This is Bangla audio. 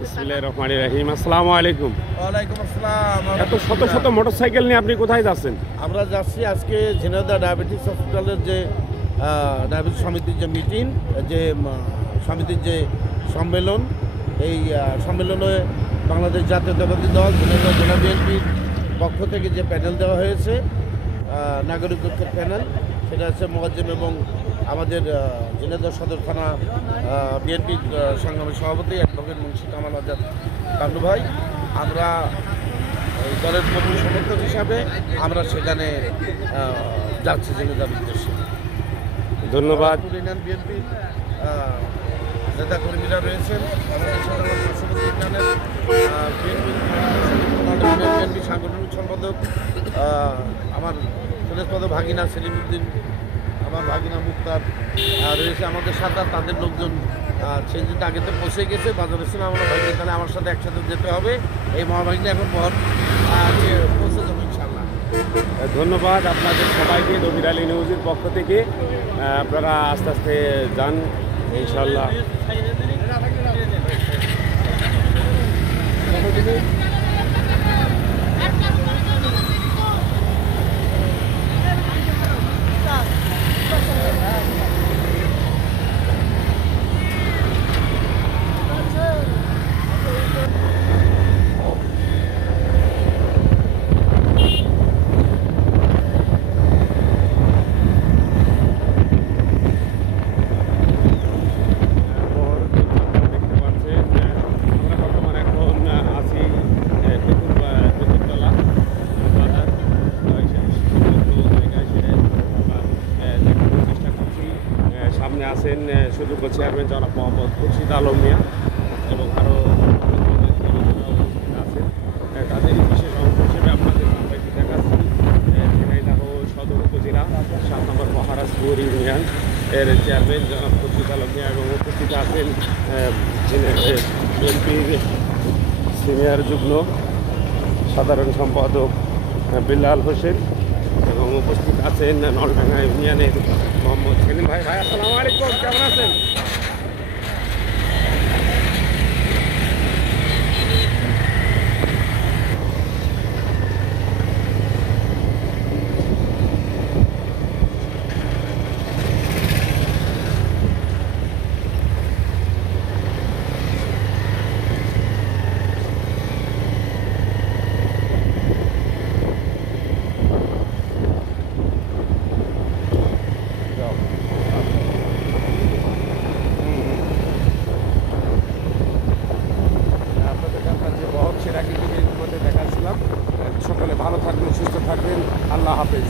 বিসমিল্লাহির রহমানির রহিম। আসসালামু আলাইকুম। ওয়ালাইকুম আসসালাম। এত শত শত মোটরসাইকেল নিয়ে আপনি কোথায় যাচ্ছেন? আমরা যাচ্ছি আজকে ঝিনাইদহ ডায়াবেটিস হসপিটালের যে ডায়াবেটিস সমিতির যে মিটিং, যে সমিতির যে সম্মেলন, এই সম্মেলনে বাংলাদেশ জাতীয়তাবাদী দল ঝিনাইদহ জেলা বিএনপির পক্ষ থেকে যে প্যানেল দেওয়া হয়েছে, নাগরিক ঐক্যের প্যানেল, সেটা হচ্ছে মোয়াজ্জেম এবং আমাদের ঝিনাইদহ সদর থানা বিএনপির সংগ্রামী সভাপতি অ্যাডভোকেট মুন্সি কামাল আজাদ কান্ডু ভাই। আমরা এই দলের কর্মী সমর্থক হিসাবে আমরা সেখানে যাচ্ছি ঝিনাইদহের উদ্দেশ্যে। ধন্যবাদ। ইউনিয়ন বিএনপির নেতাকর্মীরা রয়েছেন, আমাদের সাথে আমার পার্শ্ববর্তী ইউনিয়নের বিএনপি সাংগঠনিক সম্পাদক আমার সুরেশপদ ভাগিনা সেলিমউদ্দিন, আমার ভাগিনা মুক্তার রয়েছে আমাদের সাথে। তাদের লোকজন সেদিন আগে তো পৌঁছে গেছে বাজারের সময়। আমরা ভাগিনা তাহলে আমার সাথে একসাথে যেতে হবে। এই মহাভাগিনা এখন পৌঁছে যাবো ইনশাল্লাহ। ধন্যবাদ আপনাদের সবাইকে রবির আলী নিউজের পক্ষ থেকে। আপনারা আস্তে আস্তে যান ইনশাল্লাহ। সামনে আছেন সুযোগ্য চেয়ারম্যান জনাব মোহাম্মদ খুরশিদ আলম মিয়া এবং আরও আছেন। তাদের বিশেষ অংশ হিসেবে আপনাদের সবাইকে দেখাচ্ছি ঝিনাইদহ সদর উপজেলা 7 নম্বর মহারাজপুর ইউনিয়ন এর চেয়ারম্যান জনাব খুরশিদ আলম মিয়া এবং উপস্থিত আছেন বিএনপির সিনিয়র যুগ্ম সাধারণ সম্পাদক বিল্লাল হোসেন এবং উপস্থিত আছেন নলডাঙ্গা ইউনিয়নের মোহাম্মদ সেলিম ভাই। ভাই আসসালামু আলাইকুম, কেমন আছেন? সেটাকে মধ্যে দেখাচ্ছিলাম। সকলে ভালো থাকবেন, সুস্থ থাকবেন। আল্লাহ হাফেজ।